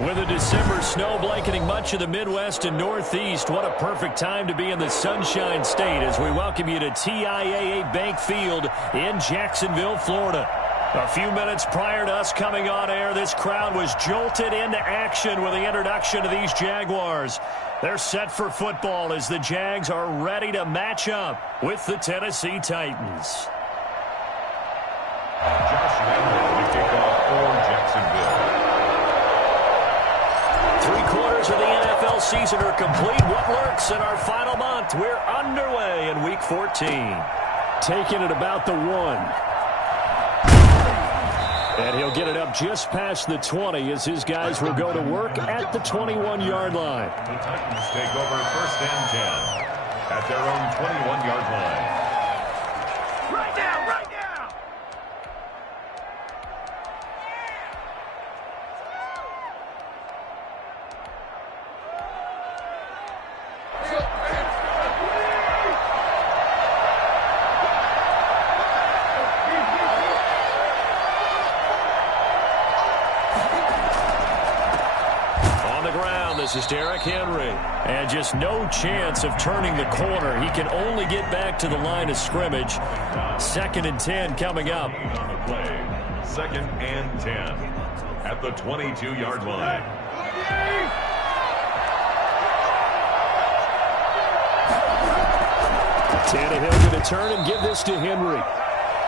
With a December snow blanketing much of the Midwest and Northeast, what a perfect time to be in the Sunshine State as we welcome you to TIAA Bank Field in Jacksonville, Florida. A few minutes prior to us coming on air, this crowd was jolted into action with the introduction of these Jaguars. They're set for football as the Jags are ready to match up with the Tennessee Titans. Josh Allen, the kickoff for Jacksonville. 3/4 of the NFL season are complete. What lurks in our final month? We're underway in Week 14. Taking it about the 1. And he'll get it up just past the 20 as his guys will go to work at the 21-yard line. The Titans take over 1st and 10 at their own 21-yard line. Right now! This is Derrick Henry. And just no chance of turning the corner. He can only get back to the line of scrimmage. 2nd and 10 coming up. On the play, 2nd and 10 at the 22-yard line. Tannehill going to turn and give this to Henry.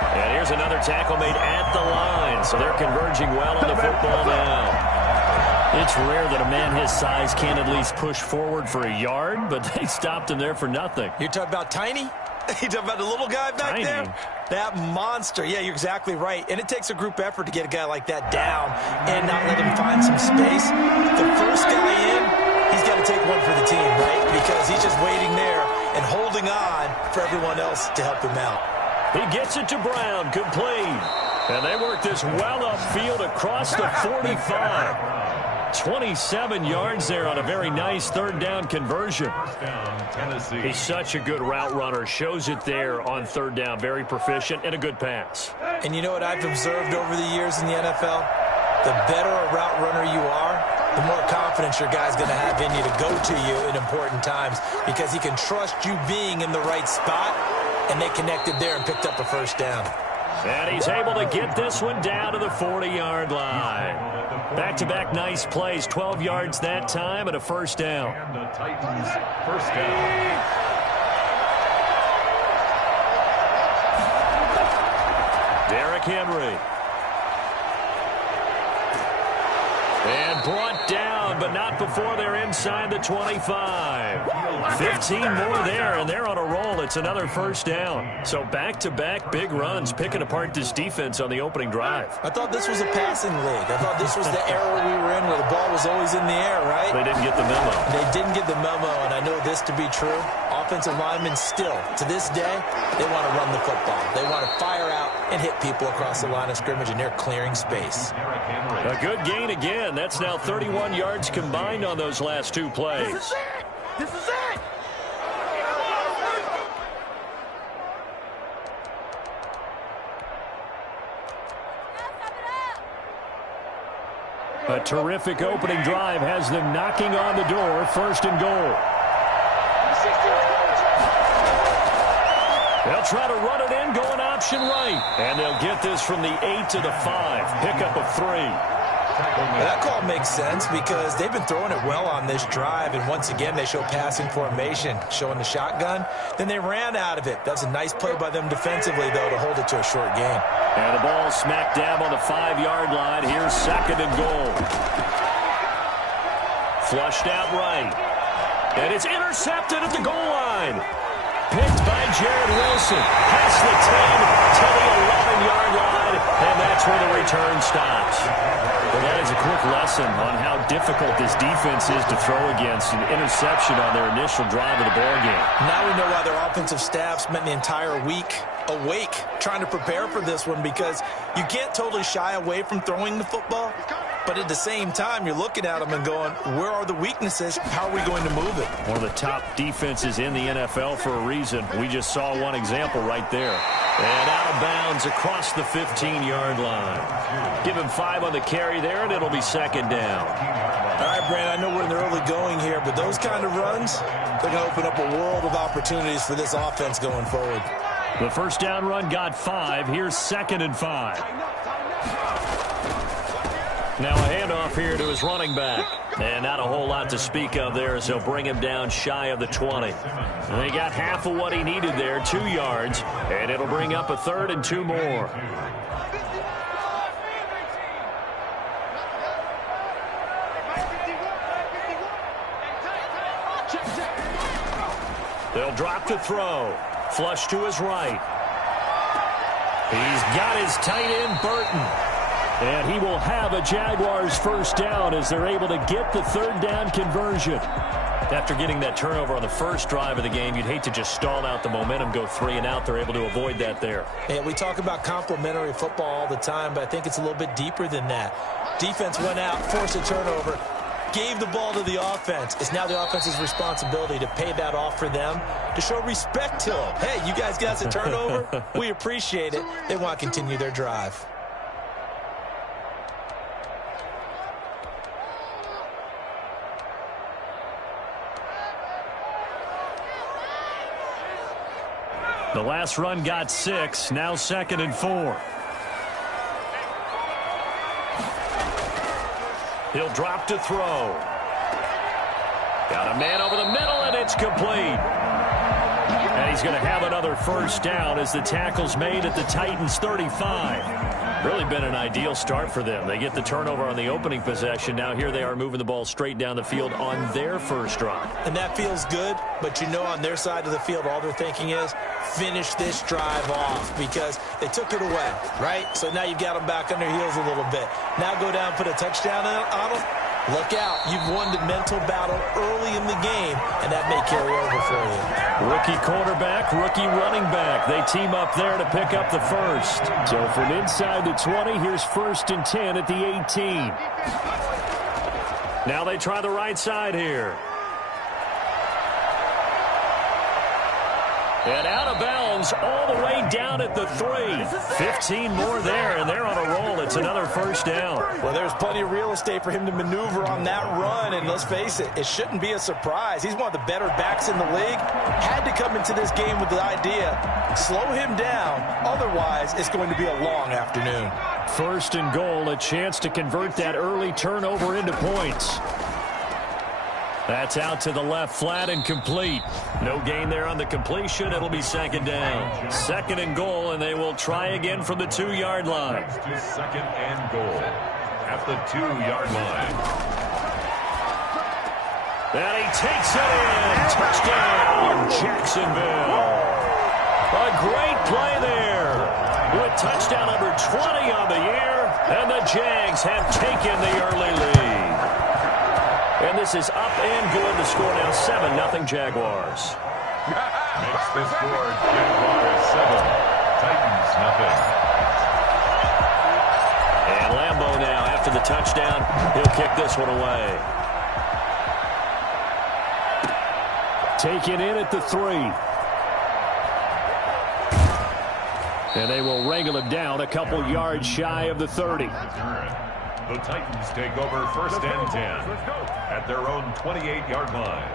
And here's another tackle made at the line. So they're converging well on the football now. It's rare that a man his size can't at least push forward for a yard, but they stopped him there for nothing. You're talking about Tiny? You're talking about the little guy back there? That monster. Yeah, you're exactly right. And it takes a group effort to get a guy like that down and not let him find some space. The first guy in, he's got to take one for the team, right? Because he's just waiting there and holding on for everyone else to help him out. He gets it to Brown, complete. And they work this well upfield across the 45. 27 yards there on a very nice 3rd down conversion. He's such a good route runner. Shows it there on 3rd down. Very proficient and a good pass. And you know what I've observed over the years in the NFL? The better a route runner you are, the more confidence your guy's going to have in you to go to you in important times because he can trust you being in the right spot, and they connected there and picked up a 1st down. And he's able to get this one down to the 40-yard line. Back-to-back nice plays, 12 yards that time and a 1st down. And the Titans' 1st down. Derrick Henry. And brought down, but not before they're inside the 25. 15 more there, and they're on a roll. It's another 1st down. So back-to-back big runs, picking apart this defense on the opening drive. I thought this was a passing league. I thought this was the era we were in where the ball was always in the air, right? They didn't get the memo. They didn't get the memo, and I know this to be true. Offensive linemen still, to this day, they want to run the football. They want to fire out and hit people across the line of scrimmage, and they're clearing space. A good gain again. That's now 31 yards combined on those last 2 plays. This is it! This is it! A terrific opening drive has them knocking on the door. 1st and goal. They'll try to run it in, going option right. And they'll get this from the 8 to the 5. Pickup of 3. That call makes sense because they've been throwing it well on this drive, and once again they show passing formation, showing the shotgun. Then they ran out of it. That's a nice play by them defensively, though, to hold it to a short gain. And the ball smack dab on the 5-yard line. Here's 2nd and goal. Flushed out right. And it's intercepted at the goal line. Picked by Jared Wilson. Past the 10 to the 11-yard line. And that's where the return stops. Well, that is a quick lesson on how difficult this defense is to throw against. An interception on their initial drive of the ballgame. Now we know why their offensive staff spent the entire week awake trying to prepare for this one, because you can't totally shy away from throwing the football. But at the same time, you're looking at them and going, where are the weaknesses? How are we going to move it? One of the top defenses in the NFL for a reason. We just saw one example right there. And out of bounds across the 15-yard line. Give him 5 on the carry there, and it'll be 2nd down. All right, Brandon, I know we're in the early going here, but those kind of runs, they're going to open up a world of opportunities for this offense going forward. The first down run got 5. Here's 2nd and 5. Now a handoff here to his running back. And not a whole lot to speak of there as he'll bring him down shy of the 20. They got half of what he needed there, 2 yards, and it'll bring up a 3rd and 2 more. They'll drop to throw. Flush to his right. He's got his tight end, Burton. And he will have a Jaguars first down as they're able to get the 3rd down conversion. After getting that turnover on the first drive of the game, you'd hate to just stall out the momentum, go 3 and out. They're able to avoid that there. Yeah, we talk about complementary football all the time, but I think it's a little bit deeper than that. Defense went out, forced a turnover, gave the ball to the offense. It's now the offense's responsibility to pay that off for them, to show respect to them. Hey, you guys got us a turnover. We appreciate it. They want to continue their drive. The last run got 6. Now 2nd and 4. He'll drop to throw. Got a man over the middle, and it's complete. And he's going to have another first down as the tackle's made at the Titans' 35. Really been an ideal start for them. They get the turnover on the opening possession. Now here they are moving the ball straight down the field on their first drive. And that feels good, but you know on their side of the field, all they're thinking is finish this drive off because they took it away, right? So now you've got them back on their heels a little bit. Now go down, put a touchdown on them. Look out. You've won the mental battle early in the game, and that may carry over for you. Rookie quarterback, rookie running back. They team up there to pick up the first. So from inside the 20, here's 1st and 10 at the 18. Now they try the right side here. And out of bounds all the way down at the 3. 15 more there, and they're on a roll. It's another first down. Well, there's plenty of real estate for him to maneuver on that run, and let's face it, it shouldn't be a surprise. He's one of the better backs in the league. Had to come into this game with the idea, slow him down, otherwise it's going to be a long afternoon. 1st and goal, a chance to convert that early turnover into points. That's out to the left, flat and complete. No gain there on the completion. It'll be 2nd down. 2nd and goal, and they will try again from the 2-yard line. Next to 2nd and goal at the 2-yard line. And he takes it in. Touchdown, Jacksonville. A great play there. With touchdown number 20 on the year, and the Jags have taken the early lead. And this is up and good. The score now 7-0 Jaguars. Makes the score Jaguars 7, Titans 0. And Lambeau now, after the touchdown, he'll kick this one away. Taken in at the 3. And they will wrangle him down a couple yards shy of the 30. The Titans take over 1st and 10 at their own 28-yard line.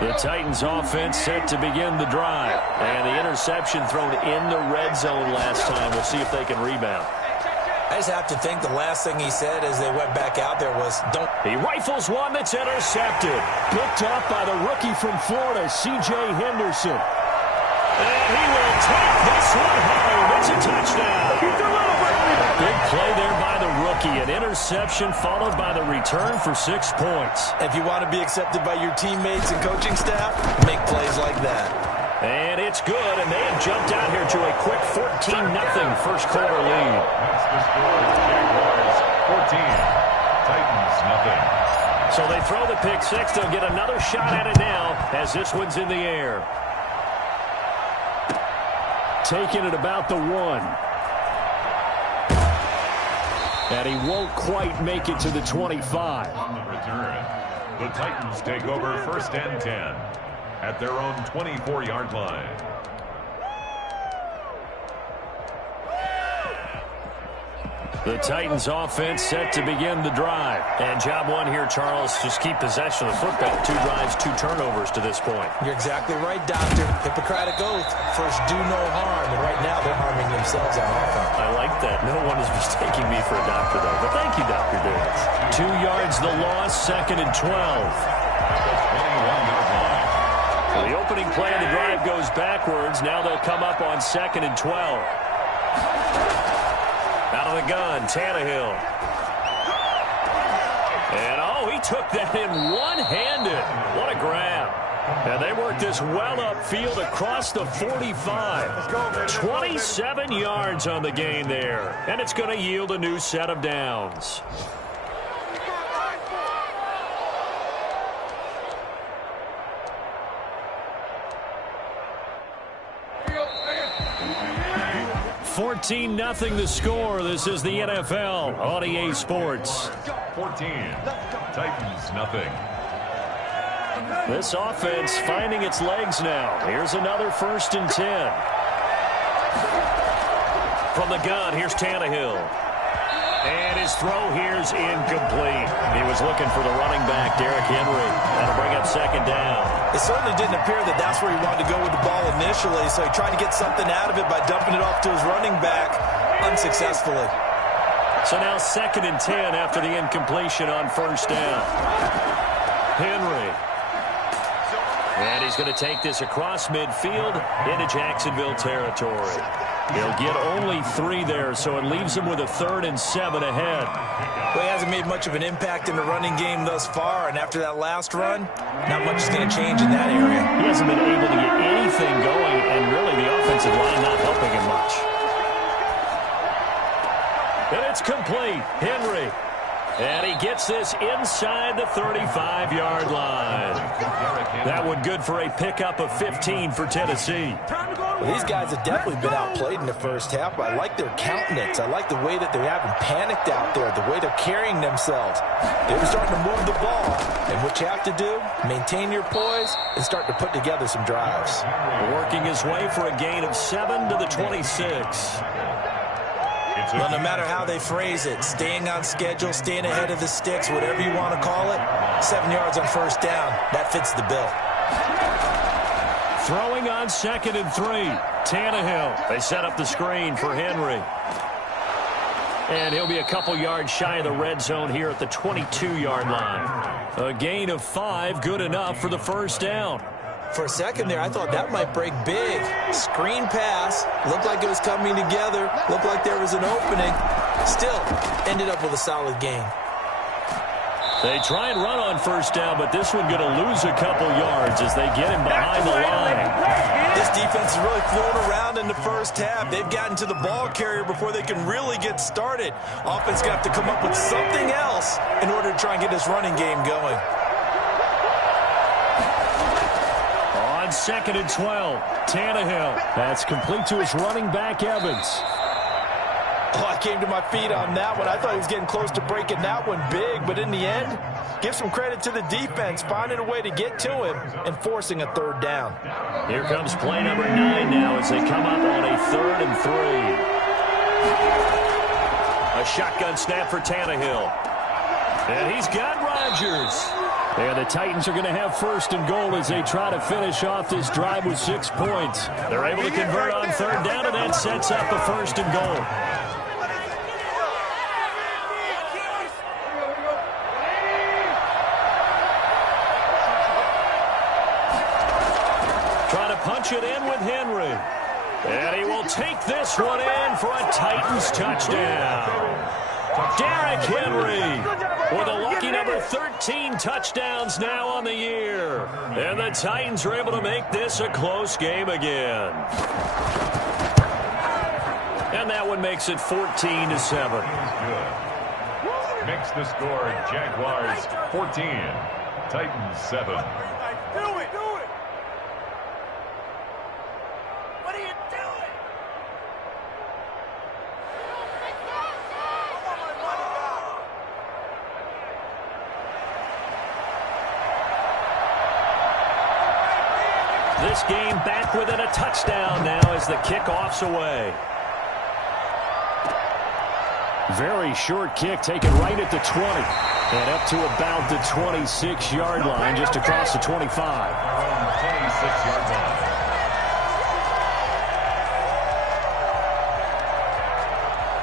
The Titans offense set to begin the drive. And the interception thrown in the red zone last time. We'll see if they can rebound. I just have to think the last thing he said as they went back out there was, don't. He rifles one that's intercepted. Picked up by the rookie from Florida, C.J. Henderson. And he will take this one home. It's a touchdown. A big play there by the rookie. An interception followed by the return for 6 points. If you want to be accepted by your teammates and coaching staff, make plays like that. And it's good, and they have jumped out here to a quick 14-0 first quarter lead. That's the score. Jaguars 14, Titans 0. So they throw the pick 6. They'll get another shot at it now as this one's in the air. Taking it about the 1. And he won't quite make it to the 25. On the return, the Titans take over 1st and 10 at their own 24-yard line. The Titans offense set to begin the drive. And job one here, Charles, just keep possession of the football. 2 drives, 2 turnovers to this point. You're exactly right, Doctor. Hippocratic oath. First, do no harm. And right now, they're harming themselves on offense. I like that. No one is mistaking me for a doctor, though. But thank you, Dr. Davis. 2 yards the loss, 2nd and 12. The opening play of the drive goes backwards. Now they'll come up on 2nd and 12. Out of the gun, Tannehill. And, oh, he took that in one-handed. What a grab. And they worked this well upfield across the 45. 27 yards on the gain there. And it's going to yield a new set of downs. $14-0 the score. This is the NFL on EA Sports. 14. Titans nothing. This offense finding its legs now. Here's another 1st and 10. From the gun, here's Tannehill. And his throw here's incomplete. He was looking for the running back, Derrick Henry. That'll bring up 2nd down. It certainly didn't appear that that's where he wanted to go with the ball initially, so he tried to get something out of it by dumping it off to his running back unsuccessfully. So now 2nd and 10 after the incompletion on 1st down. Henry. And he's going to take this across midfield into Jacksonville territory. He'll get only 3 there, so it leaves him with a 3rd and 7 ahead. Well, he hasn't made much of an impact in the running game thus far, and after that last run, not much is going to change in that area. He hasn't been able to get anything going, and really the offensive line not helping him much. And it's complete. Henry. And he gets this inside the 35-yard line. That one good for a pickup of 15 for Tennessee. Well, these guys have definitely been outplayed in the first half, but I like their countenance. I like the way that they haven't panicked out there, the way they're carrying themselves. They're starting to move the ball, and what you have to do, maintain your poise and start to put together some drives. Working his way for a gain of 7 to the 26. Well, no matter how they phrase it, staying on schedule, staying ahead of the sticks, whatever you want to call it, 7 yards on 1st down, that fits the bill. Throwing on 2nd and 3. Tannehill. They set up the screen for Henry. And he'll be a couple yards shy of the red zone here at the 22-yard line. A gain of 5, good enough for the 1st down. For a second there, I thought that might break big. Screen pass. Looked like it was coming together. Looked like there was an opening. Still, ended up with a solid gain. They try and run on 1st down, but this one going to lose a couple yards as they get him behind the line. This defense is really flown around in the first half. They've gotten to the ball carrier before they can really get started. Offense going to have to come up with something else in order to try and get this running game going. On 2nd and 12, Tannehill. That's complete to his running back, Evans. Oh, I came to my feet on that one. I thought he was getting close to breaking that one big, but in the end, give some credit to the defense, finding a way to get to him and forcing a 3rd down. Here comes play number 9 now as they come up on a 3rd and 3. A shotgun snap for Tannehill. And he's got Rodgers. And the Titans are going to have 1st and goal as they try to finish off this drive with 6 points. They're able to convert on 3rd down, and that sets up a 1st and goal. Trying to punch it in with Henry. And he will take this one in for a Titans touchdown. Derrick Henry with a lucky number 13 touchdowns now on the year. And the Titans are able to make this a close game again. And that one makes it 14-7. Makes the score Jaguars 14, Titans 7. Do it! What are you doing? This game back within a touchdown now as the kickoff's away. Very short kick taken right at the 20. And up to about the 26-yard line, just across the 25. 26-yard line.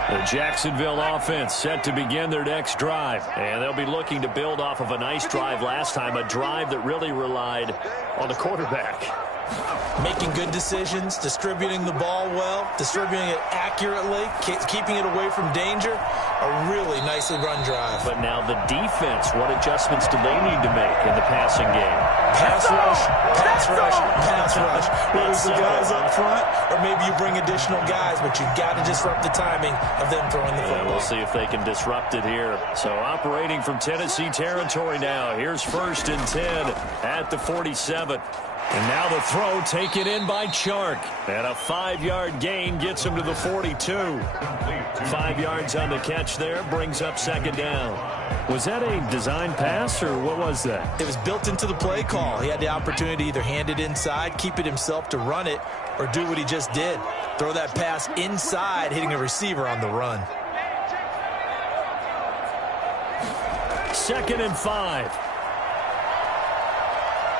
The Jacksonville offense set to begin their next drive. And they'll be looking to build off of a nice drive last time, a drive that really relied on the quarterback. Making good decisions, distributing the ball well, distributing it accurately, keeping it away from danger. A really nicely run drive. But now the defense, what adjustments do they need to make in the passing game? Pass rush, pass rush, pass rush. Whether it's the guys up front or maybe you bring additional guys, but you've got to disrupt the timing of them throwing the football. We'll see if they can disrupt it here. So operating from Tennessee territory now. Here's 1st and 10 at the 47. And now the throw taken in by Chark. And a 5-yard gain gets him to the 42. 5 yards on the catch there, brings up 2nd down. Was that a design pass, or what was that? It was built into the play call. He had the opportunity to either hand it inside, keep it himself to run it, or do what he just did. Throw that pass inside, hitting a receiver on the run. 2nd and 5.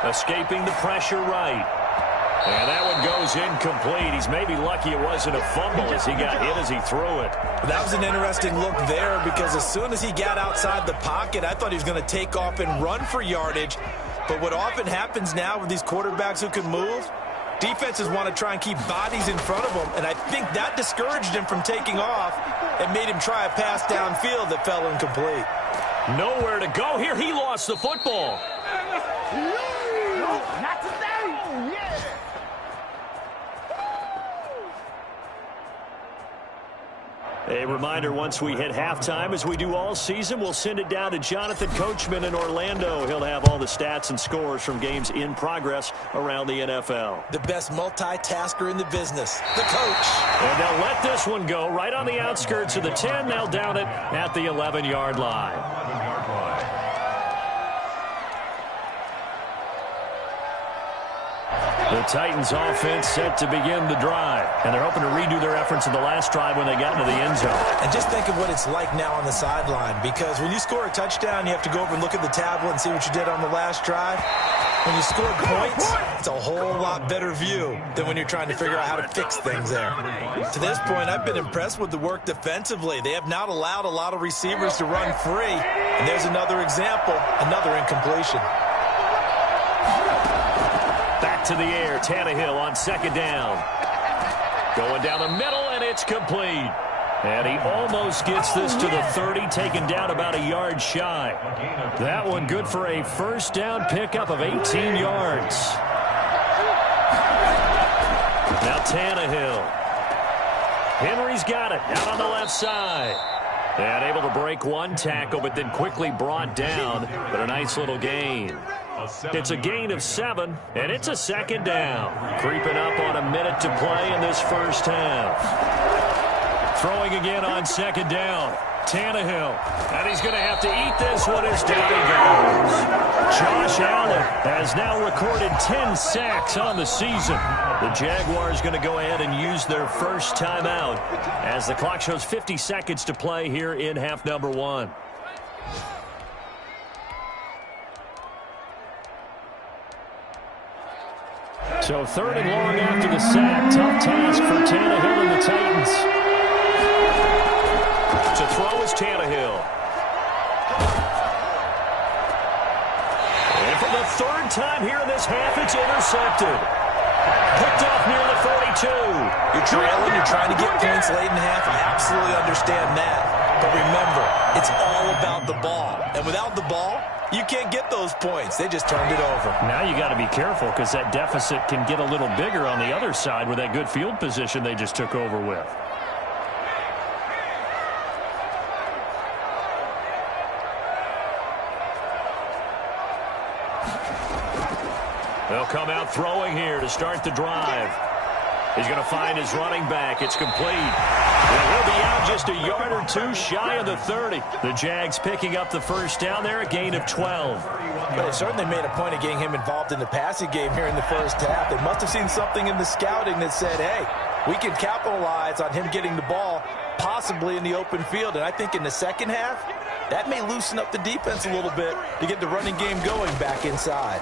Escaping the pressure right. And that one goes incomplete. He's maybe lucky it wasn't a fumble as he got hit as he threw it. That was an interesting look there because as soon as he got outside the pocket, I thought he was going to take off and run for yardage. But what often happens now with these quarterbacks who can move, defenses want to try and keep bodies in front of them. And I think that discouraged him from taking off and made him try a pass downfield that fell incomplete. Nowhere to go here. He lost the football. Not today! Yeah! A reminder, once we hit halftime, as we do all season, we'll send it down to Jonathan Coachman in Orlando. He'll have all the stats and scores from games in progress around the NFL. The best multitasker in the business, the coach. And they'll let this one go right on the outskirts of the 10. They'll down it at the 11-yard line. 11-yard line. The Titans offense set to begin the drive. And they're hoping to redo their efforts in the last drive when they got into the end zone. And just think of what it's like now on the sideline, because when you score a touchdown, you have to go over and look at the tablet and see what you did on the last drive. When you score points, it's a whole lot better view than when you're trying to figure out how to fix things there. To this point, I've been impressed with the work defensively. They have not allowed a lot of receivers to run free. And there's another example, another incompletion. Back to the air, Tannehill on 2nd down. Going down the middle, and it's complete. And he almost gets this to the 30, taken down about a yard shy. That one good for a 1st down pickup of 18 yards. Now Tannehill. Henry's got it out on the left side. And able to break one tackle, but then quickly brought down. But a nice little gain. It's a gain of 7, and it's a 2nd down. Creeping up on a minute to play in this first half. Throwing again on 2nd down. Tannehill. And he's going to have to eat this one as down he goes. Josh Allen has now recorded 10 sacks on the season. The Jaguars going to go ahead and use their first timeout as the clock shows 50 seconds to play here in half number 1. So 3rd and long after the sack. Tough task for Tannehill and the Titans. To throw is Tannehill. And for the 3rd time here in this half, it's intercepted. Picked off near the 42. You're trailing, you're trying to get points late in the half. I absolutely understand that. But remember, it's all about the ball. And without the ball, you can't get those points. They just turned it over. Now you got to be careful because that deficit can get a little bigger on the other side with that good field position they just took over with. They'll come out throwing here to start the drive. He's going to find his running back. It's complete. And he'll be out just a yard or two shy of the 30. The Jags picking up the 1st down there, a gain of 12. But they certainly made a point of getting him involved in the passing game here in the first half. They must have seen something in the scouting that said, hey, we can capitalize on him getting the ball possibly in the open field. And I think in the second half, that may loosen up the defense a little bit to get the running game going back inside.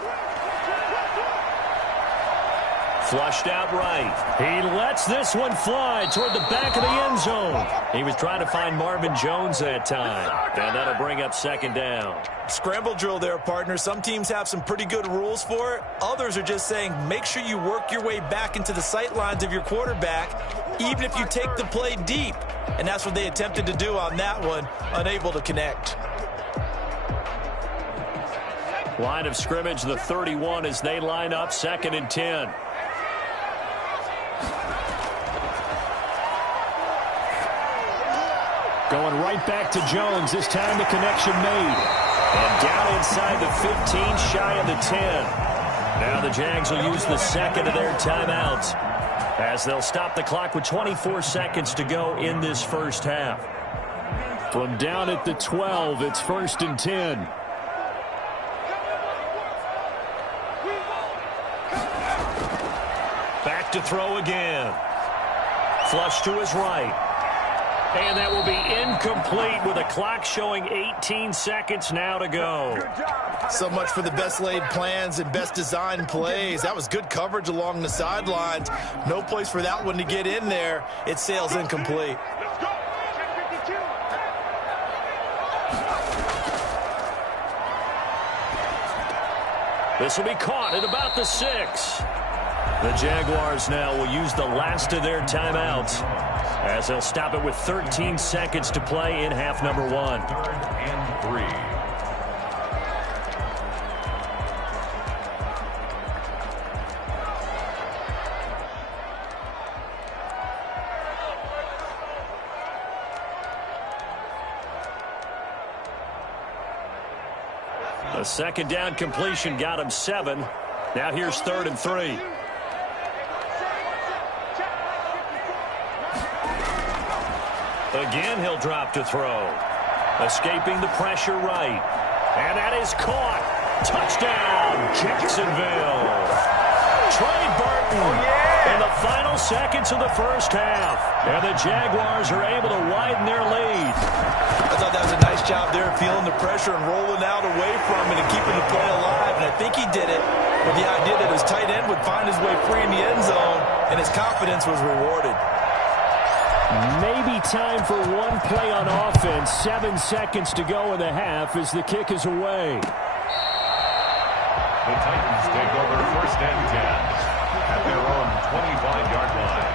Flushed out right. He lets this one fly toward the back of the end zone. He was trying to find Marvin Jones that time. And that'll bring up second down. Scramble drill there, partner. Some teams have some pretty good rules for it. Others are just saying make sure you work your way back into the sight lines of your quarterback, even if you take the play deep. And that's what they attempted to do on that one, unable to connect. Line of scrimmage, the 31 as they line up, 2nd and 10. Going right back to Jones. This time the connection made. And down inside the 15, shy of the 10. Now the Jags will use the second of their timeouts as they'll stop the clock with 24 seconds to go in this first half. From down at the 12, it's 1st and 10. Back to throw again. Flush to his right. And that will be incomplete with a clock showing 18 seconds now to go. So much for the best laid plans and best designed plays. That was good coverage along the sidelines. No place for that one to get in there. It sails incomplete. This will be caught at about the 6. The Jaguars now will use the last of their timeouts as they'll stop it with 13 seconds to play in half number 1. 3rd and 3. A second down completion got him 7. Now here's 3rd and 3. Again, he'll drop to throw. Escaping the pressure right. And that is caught. Touchdown, Jacksonville. Trey Burton in the final seconds of the first half. And the Jaguars are able to widen their lead. I thought that was a nice job there, feeling the pressure and rolling out away from it and keeping the play alive. And I think he did it with the idea that his tight end would find his way free in the end zone, and his confidence was rewarded. Maybe time for one play on offense. 7 seconds to go in the half as the kick is away. The Titans take over 1st and 10 at their own 25-yard line.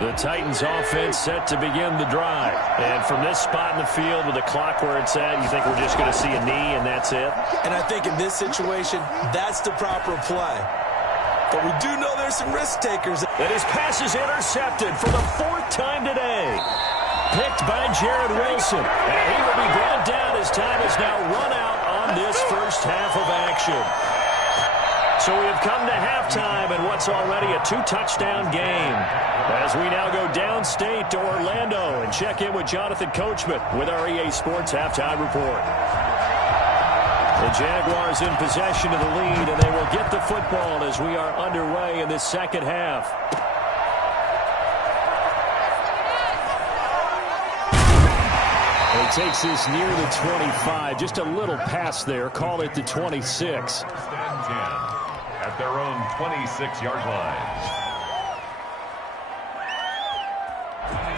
The Titans offense set to begin the drive. And from this spot in the field with the clock where it's at, you think we're just going to see a knee and that's it? And I think in this situation, that's the proper play. But we do know there's some risk takers. And his pass is intercepted for the 4th time today. Picked by Jared Wilson. And he will be brought down as time is now run out on this first half of action. So we have come to halftime in what's already a 2-touchdown game. As we now go downstate to Orlando and check in with Jonathan Coachman with our EA Sports Halftime Report. The Jaguars in possession of the lead, and they will get the football as we are underway in this second half. He takes this near the 25, just a little pass there, call it the 26. 1st and 10 at their own 26-yard line.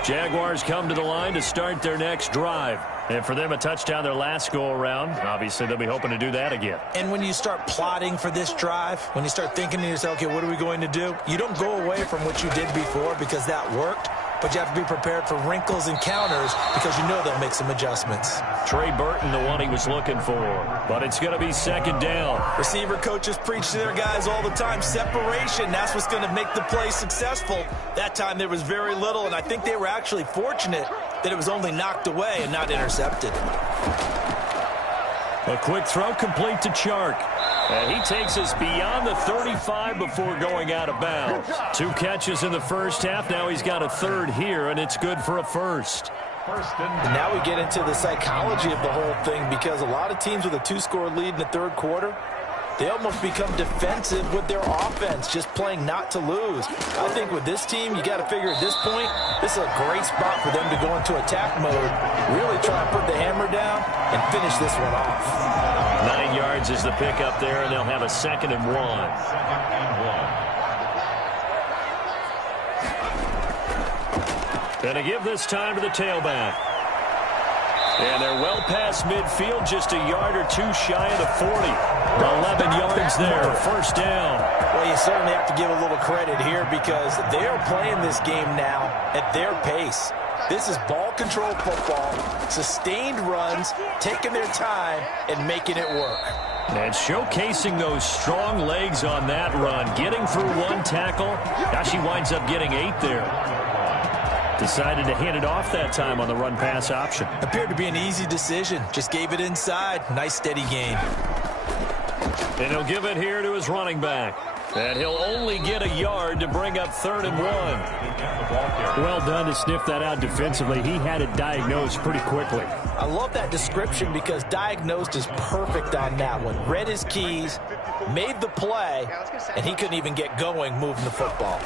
Jaguars come to the line to start their next drive. And for them, a touchdown their last go-around. Obviously, they'll be hoping to do that again. And when you start plotting for this drive, when you start thinking to yourself, okay, what are we going to do? You don't go away from what you did before because that worked. But you have to be prepared for wrinkles and counters because you know they'll make some adjustments. Trey Burton, the one he was looking for. But it's going to be 2nd down. Receiver coaches preach to their guys all the time. Separation, that's what's going to make the play successful. That time there was very little, and I think they were actually fortunate that it was only knocked away and not intercepted. A quick throw complete to Chark. And he takes us beyond the 35 before going out of bounds. 2 catches in the first half. Now he's got a 3rd here, and it's good for a 1st. And now we get into the psychology of the whole thing because a lot of teams with a 2-score lead in the 3rd quarter, they almost become defensive with their offense, just playing not to lose. I think with this team, you got to figure at this point, this is a great spot for them to go into attack mode, really try to put the hammer down and finish this one off. 9 yards is the pickup there, and they'll have a 2nd and 1. Going to give this time to the tailback. And they're well past midfield, just a yard or two shy of the 40. 11 yards there, first down. Well, you certainly have to give a little credit here because they are playing this game now at their pace. This is ball control football, sustained runs, taking their time and making it work. And showcasing those strong legs on that run, getting through one tackle. Now she winds up getting 8 there. Decided to hand it off that time on the run-pass option. Appeared to be an easy decision. Just gave it inside. Nice, steady gain. And he'll give it here to his running back. And he'll only get a yard to bring up 3rd and 1. Well done to sniff that out defensively. He had it diagnosed pretty quickly. I love that description because diagnosed is perfect on that one. Read his keys, made the play, and he couldn't even get going moving the football.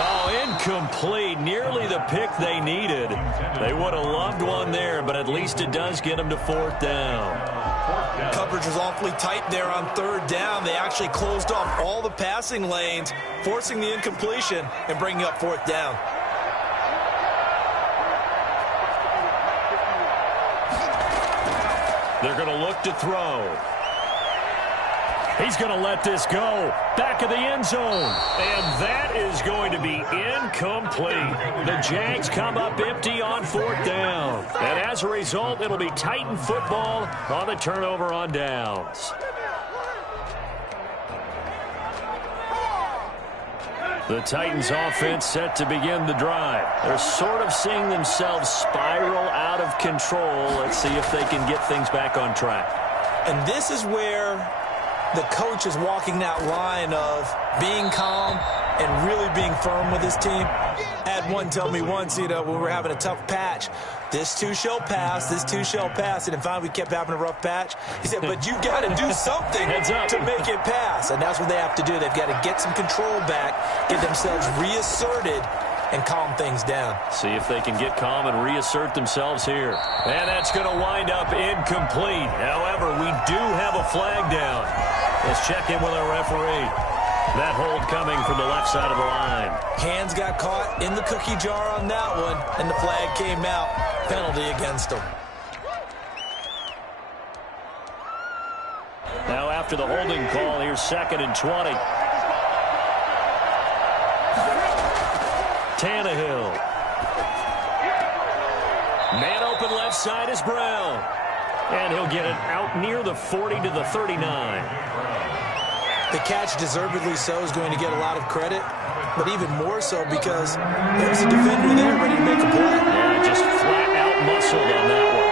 Oh, incomplete. Nearly the pick they needed. They would have loved one there, but at least it does get them to 4th down. Coverage was awfully tight there on 3rd down. They actually closed off all the passing lanes, forcing the incompletion and bringing up 4th down. They're going to look to throw. He's going to let this go. Back of the end zone. And that is going to be incomplete. The Jags come up empty on 4th down. And as a result, it'll be Titan football on the turnover on downs. The Titans offense set to begin the drive. They're sort of seeing themselves spiral out of control. Let's see if they can get things back on track. And this is where the coach is walking that line of being calm and really being firm with his team. I had one tell me once, when we were having a tough patch, this too shall pass, this too shall pass. And finally we kept having a rough patch. He said, but you got to do something to make it pass. And that's what they have to do. They've got to get some control back, get themselves reasserted, and calm things down. See if they can get calm and reassert themselves here. And that's going to wind up incomplete. However, we do have a flag down. Let's check in with our referee. That hold coming from the left side of the line. Hands got caught in the cookie jar on that one, and the flag came out. Penalty against them. Now after the holding call, here's 2nd and 20. Tannehill. Man open left side is Brown. And he'll get it out near the 40 to the 39. The catch, deservedly so, is going to get a lot of credit, but even more so because there's a defender there ready to make a play. Yeah, just flat out muscled on that one.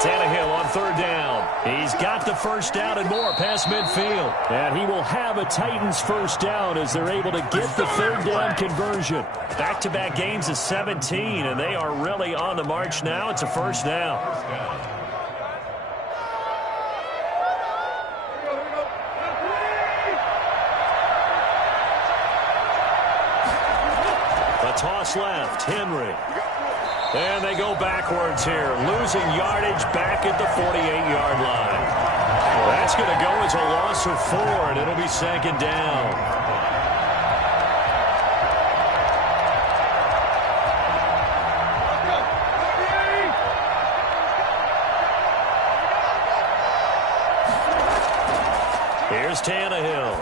Tannehill on 3rd down. He's got the first down and more past midfield. And he will have a Titans first down as they're able to get the 3rd down conversion. Back-to-back gains of 17, and they are really on the march now. It's a first down. Toss left, Henry. And they go backwards here, losing yardage back at the 48-yard line. That's going to go as a loss of 4, and it'll be 2nd down. Here's Tannehill.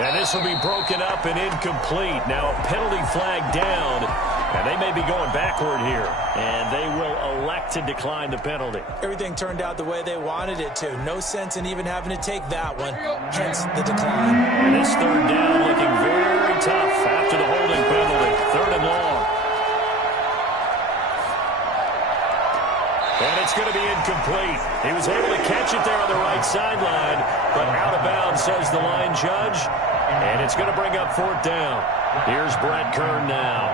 And this will be broken up and incomplete. Now a penalty flag down, and they may be going backward here. And they will elect to decline the penalty. Everything turned out the way they wanted it to. No sense in even having to take that one, hence the decline. And this 3rd down looking very tough after the holding penalty. 3rd and long. And it's going to be incomplete. He was able to catch it there on the right sideline, but out of bounds, says the line judge. And it's going to bring up 4th down. Here's Brett Kern now,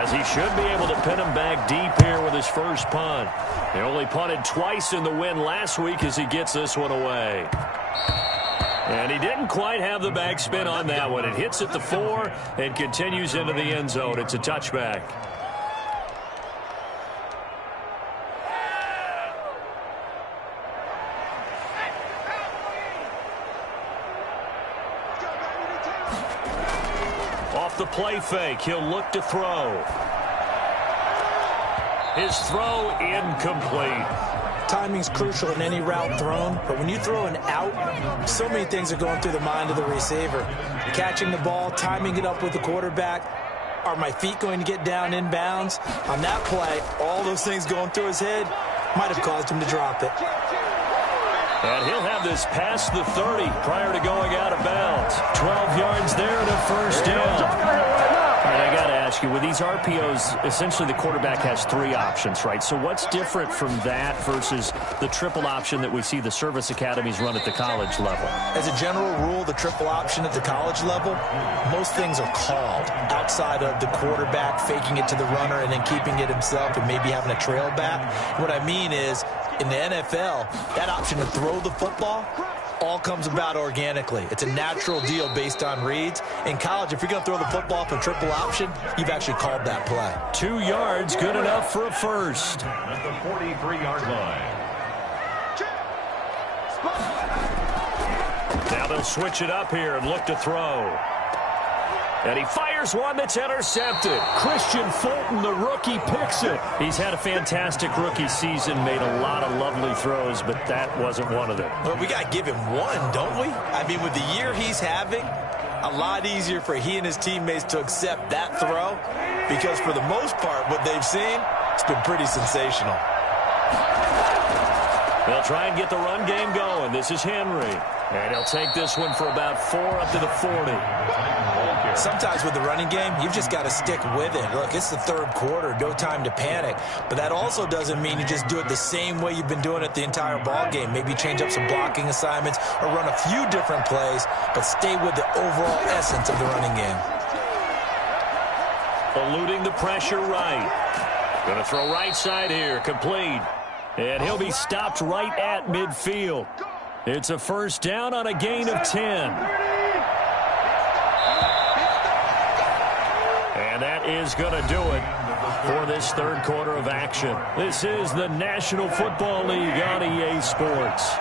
as he should be able to pin him back deep here with his first punt. He only punted twice in the win last week as he gets this one away. And he didn't quite have the backspin on that one. It hits at the 4 and continues into the end zone. It's a touchback. Off the play fake, he'll look to throw. His throw incomplete. Timing's crucial in any route thrown, but when you throw an out, so many things are going through the mind of the receiver. Catching the ball, timing it up with the quarterback. Are my feet going to get down in bounds? On that play, all those things going through his head might have caused him to drop it. And he'll have this past the 30 prior to going out of bounds. 12 yards there and a first down. All right, I got to ask you, with these RPOs, essentially the quarterback has 3 options, right? So what's different from that versus the triple option that we see the service academies run at the college level? As a general rule, the triple option at the college level, most things are called outside of the quarterback faking it to the runner and then keeping it himself and maybe having a trail back. What I mean is, in the NFL, that option to throw the football all comes about organically. It's a natural deal based on reads. In college, if you're going to throw the football for triple option, you've actually called that play. 2 yards, good enough for a first. At the 43-yard line. Now they'll switch it up here and look to throw. And he fires one that's intercepted. Christian Fulton, the rookie, picks it. He's had a fantastic rookie season, made a lot of lovely throws, but that wasn't one of them. Well, we got to give him one, don't we? I mean, with the year he's having, a lot easier for he and his teammates to accept that throw because for the most part, what they've seen, it's been pretty sensational. They'll try and get the run game going. This is Henry. And he'll take this one for about 4 up to the 40. Sometimes with the running game, you've just got to stick with it. Look, it's the third quarter, no time to panic. But that also doesn't mean you just do it the same way you've been doing it the entire ball game. Maybe change up some blocking assignments or run a few different plays, but stay with the overall essence of the running game. Eluding the pressure right. Going to throw right side here, complete. And he'll be stopped right at midfield. It's a first down on a gain of 10. And that is going to do it for this third quarter of action. This is the National Football League on EA Sports.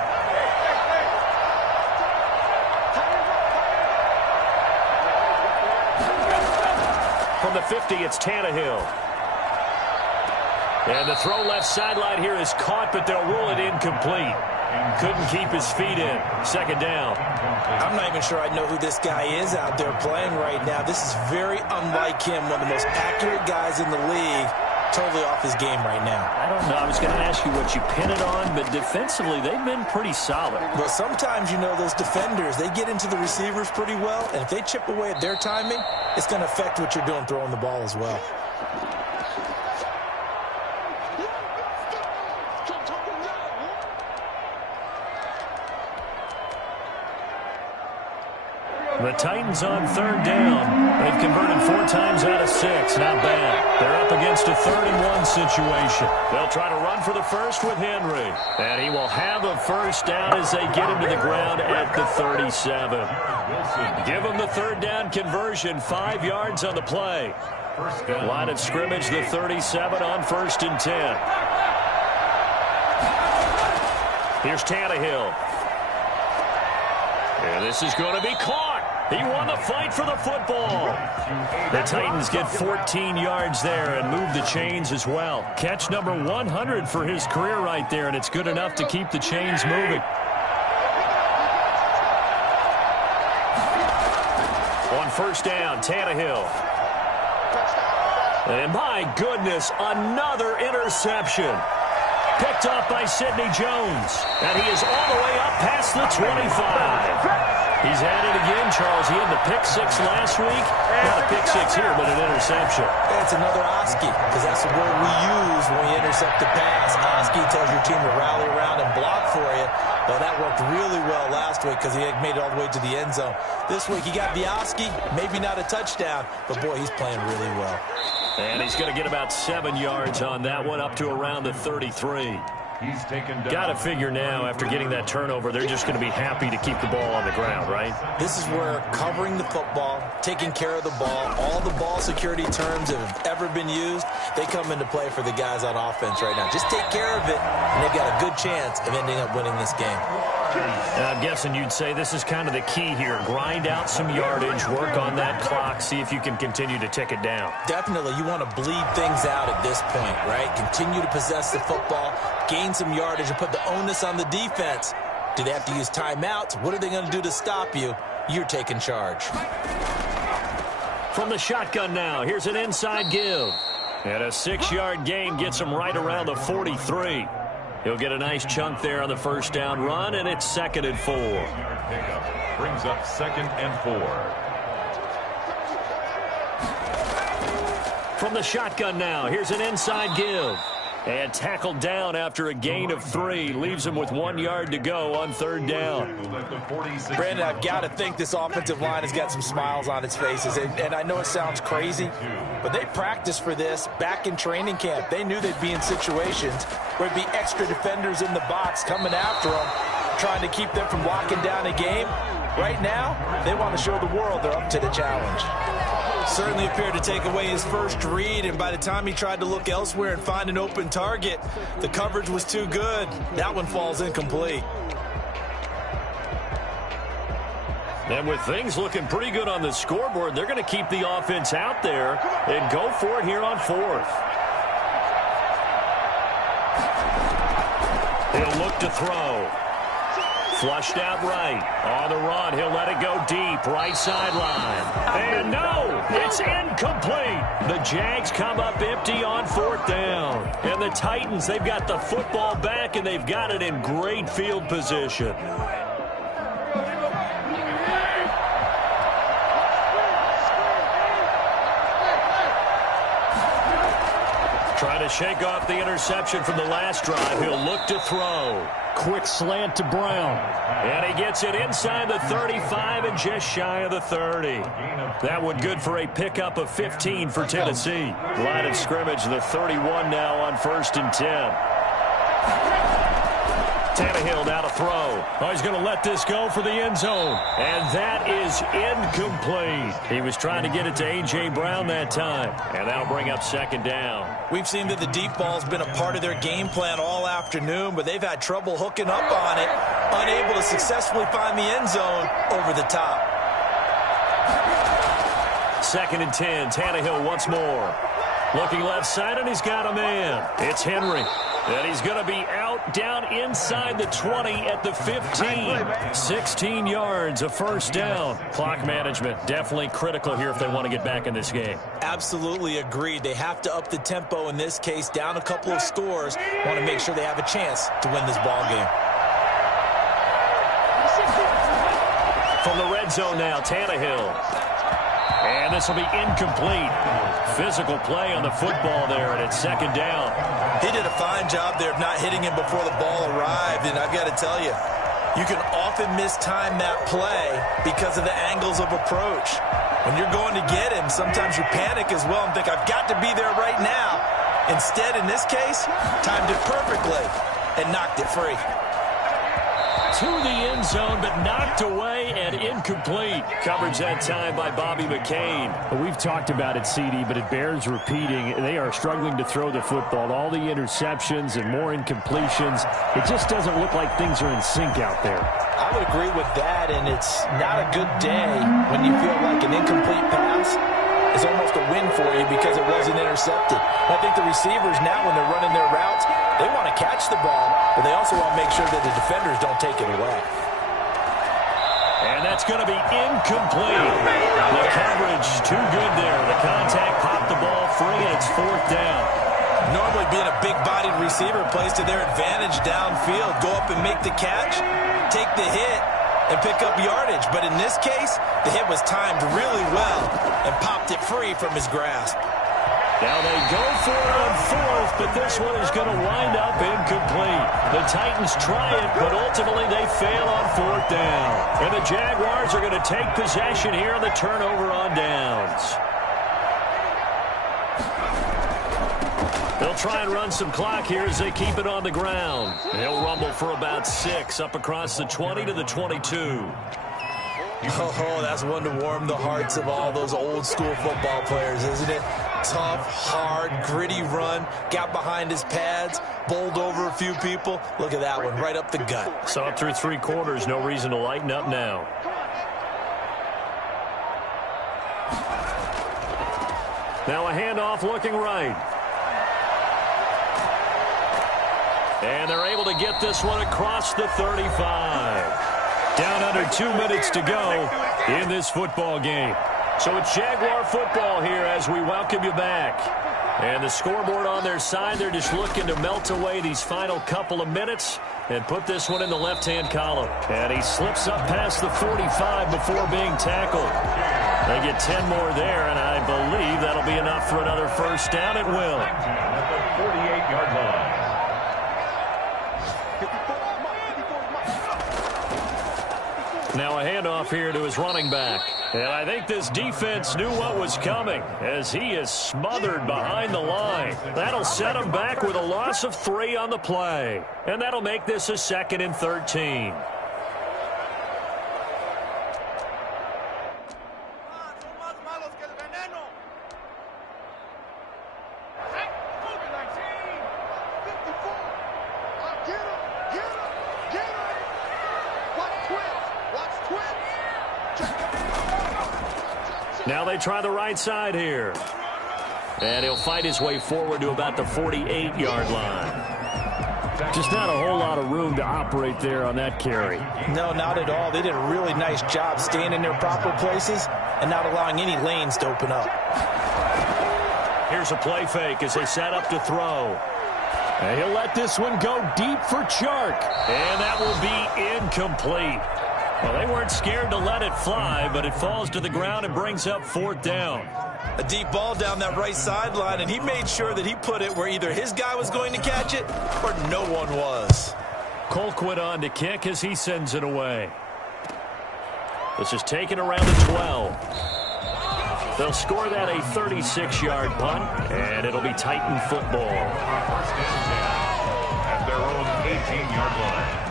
From the 50, it's Tannehill. And the throw left sideline here is caught, but they'll rule it incomplete. Couldn't keep his feet in. Second down. I'm not even sure I know who this guy is out there playing right now. This is very unlike him, one of the most accurate guys in the league. Totally off his game right now. I don't know. I was going to ask you what you pin it on, but defensively, they've been pretty solid. Well, sometimes, you know, those defenders, they get into the receivers pretty well, and if they chip away at their timing, it's going to affect what you're doing throwing the ball as well. The Titans on third down. They've converted 4 times out of 6. Not bad. They're up against a 3rd-and-1 situation. They'll try to run for the first with Henry. And he will have a first down as they get him to the ground at the 37. Give him the 3rd down conversion. 5 yards on the play. Line of scrimmage, the 37 on 1st and 10. Here's Tannehill. And this is going to be caught. He won the fight for the football. The Titans get 14 yards there and move the chains as well. Catch number 100 for his career right there, and it's good enough to keep the chains moving. On first down, Tannehill. And my goodness, another interception. Picked off by Sidney Jones. And he is all the way up past the 25. He's at it again, Charles. He had the pick 6 last week. Not a pick 6 here, but an interception. It's another Oski, because that's the word we use when we intercept the pass. Oski tells your team to rally around and block for you. Well, that worked really well last week because he had made it all the way to the end zone. This week he got Biaski, maybe not a touchdown, but boy, he's playing really well. And he's going to get about 7 yards on that one, up to around the 33. He's taken down. Got to figure now, after getting that turnover, they're just going to be happy to keep the ball on the ground, right? This is where covering the football, taking care of the ball, all the ball security terms that have ever been used, they come into play for the guys on offense right now. Just take care of it, and they've got a good chance of ending up winning this game. I'm guessing you'd say this is kind of the key here. Grind out some yardage, work on that clock, see if you can continue to tick it down. Definitely, you want to bleed things out at this point, right? Continue to possess the football, gain some yardage, and put the onus on the defense. Do they have to use timeouts? What are they going to do to stop you? You're taking charge. From the shotgun now, here's an inside give. And a 6-yard gain gets him right around the 43. He'll get a nice chunk there on the first down run, and it's 2nd and 4. Pickup brings up 2nd and 4. From the shotgun now, here's an inside give. And tackled down after a gain of 3. Leaves him with 1 yard to go on 3rd down. Brandon, I've got to think this offensive line has got some smiles on its faces. And I know it sounds crazy, but they practiced for this back in training camp. They knew they'd be in situations where there'd be extra defenders in the box coming after them, trying to keep them from locking down a game. Right now, they want to show the world they're up to the challenge. Certainly appeared to take away his first read, and by the time he tried to look elsewhere and find an open target, the coverage was too good. That one falls incomplete. And with things looking pretty good on the scoreboard, they're going to keep the offense out there and go for it here on 4th. He'll look to throw. Flushed out right. On the run, he'll let it go deep. Right sideline. And no, it's incomplete. The Jags come up empty on 4th down. And the Titans, they've got the football back, and they've got it in great field position. Trying to shake off the interception from the last drive. He'll look to throw. Quick slant to Brown. And he gets it inside the 35 and just shy of the 30. That one good for a pickup of 15 for Tennessee. Line of scrimmage, the 31 now on 1st and 10. Tannehill now to throw. Oh, he's going to let this go for the end zone. And that is incomplete. He was trying to get it to A.J. Brown that time. And that'll bring up 2nd down. We've seen that the deep ball's been a part of their game plan all afternoon, but they've had trouble hooking up on it, unable to successfully find the end zone over the top. 2nd and 10. Tannehill once more. Looking left side, and he's got a man. It's Henry. And he's going to be out down inside the 20 at the 15. 16 yards, a first down. Clock management definitely critical here if they want to get back in this game. Absolutely agreed. They have to up the tempo in this case, down a couple of scores. Want to make sure they have a chance to win this ball game. From the red zone now, Tannehill. And this will be incomplete. Physical play on the football there, and it's 2nd down. He did a fine job there of not hitting him before the ball arrived, and I've got to tell you, you can often mistime that play because of the angles of approach. When you're going to get him, sometimes you panic as well and think, I've got to be there right now. Instead, in this case, timed it perfectly and knocked it free. To the end zone, but knocked away and incomplete. Coverage that time by Bobby McCain. Well, we've talked about it, CD, but it bears repeating. They are struggling to throw the football. All the interceptions and more incompletions. It just doesn't look like things are in sync out there. I would agree with that, and it's not a good day when you feel like an incomplete pass is almost a win for you because it wasn't intercepted. I think the receivers now, when they're running their routes, they want to catch the ball, but they also want to make sure that the defenders don't take it away. And that's going to be incomplete. The coverage too good there. The contact popped the ball free, and it's 4th down. Normally being a big-bodied receiver plays to their advantage downfield. Go up and make the catch, take the hit, and pick up yardage. But in this case, the hit was timed really well and popped it free from his grasp. Now they go for it on fourth, but this one is going to wind up incomplete. The Titans try it, but ultimately they fail on fourth down. And the Jaguars are going to take possession here on the turnover on downs. They'll try and run some clock here as they keep it on the ground. They'll rumble for about 6 up across the 20 to the 22. Oh, that's one to warm the hearts of all those old school football players, isn't it? Tough, hard, gritty run, got behind his pads, bowled over a few people. Look at that one, right up the gut. So up through 3 quarters, no reason to lighten up now. Now a handoff looking right. And they're able to get this one across the 35. Down under 2 minutes to go in this football game. So it's Jaguar football here as we welcome you back. And the scoreboard on their side, they're just looking to melt away these final couple of minutes and put this one in the left-hand column. And he slips up past the 45 before being tackled. They get 10 more there, and I believe that'll be enough for another first down. It will. At the 48-yard line. Now a handoff here to his running back. And I think this defense knew what was coming as he is smothered behind the line. That'll set him back with a loss of 3 on the play. And that'll make this a 2nd and 13. Now they try the right side here. And he'll fight his way forward to about the 48-yard line. Just not a whole lot of room to operate there on that carry. No, not at all. They did a really nice job staying in their proper places and not allowing any lanes to open up. Here's a play fake as they set up to throw. And he'll let this one go deep for Chark. And that will be incomplete. Well, they weren't scared to let it fly, but it falls to the ground and brings up 4th down. A deep ball down that right sideline, and he made sure that he put it where either his guy was going to catch it or no one was. Colquitt on to kick as he sends it away. This is taken around the 12. They'll score that a 36-yard punt, and it'll be Titan football. First and 10 at their own 18-yard line.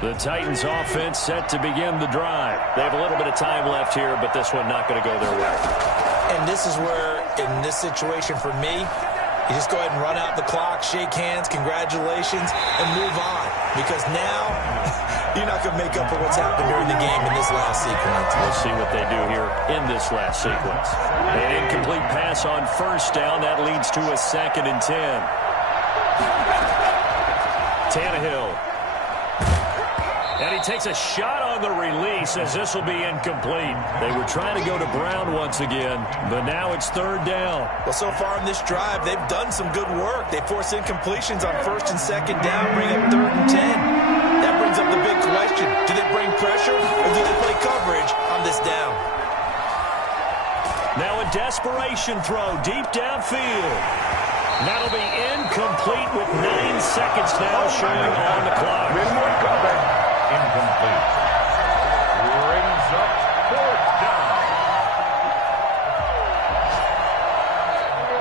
The Titans offense set to begin the drive. They have a little bit of time left here, but this one not going to go their way. And this is where, in this situation for me, you just go ahead and run out the clock, shake hands, congratulations, and move on. Because now, you're not going to make up for what's happened during the game in this last sequence. We'll see what they do here in this last sequence. An incomplete pass on first down. That leads to a 2nd and 10. Tannehill. And he takes a shot on the release as this will be incomplete. They were trying to go to Brown once again, but now it's 3rd down. Well, so far in this drive, they've done some good work. They force incompletions on 1st and 2nd down, bring up 3rd and 10. That brings up the big question. Do they bring pressure or do they play coverage on this down? Now a desperation throw deep downfield. That'll be incomplete with 9 seconds now showing on the clock. Incomplete. Brings up 4th down.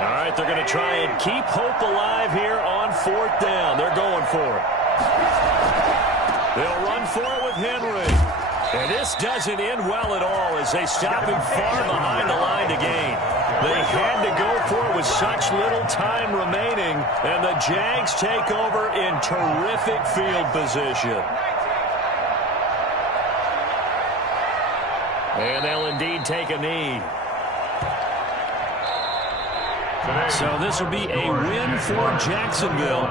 All right, they're going to try and keep hope alive here on 4th down. They're going for it. They'll run for it with Henry. And this doesn't end well at all as they stop him far behind the line to gain. They had to go for it with such little time remaining, and the Jags take over in terrific field position. And they'll indeed take a knee. So this will be a win for Jacksonville.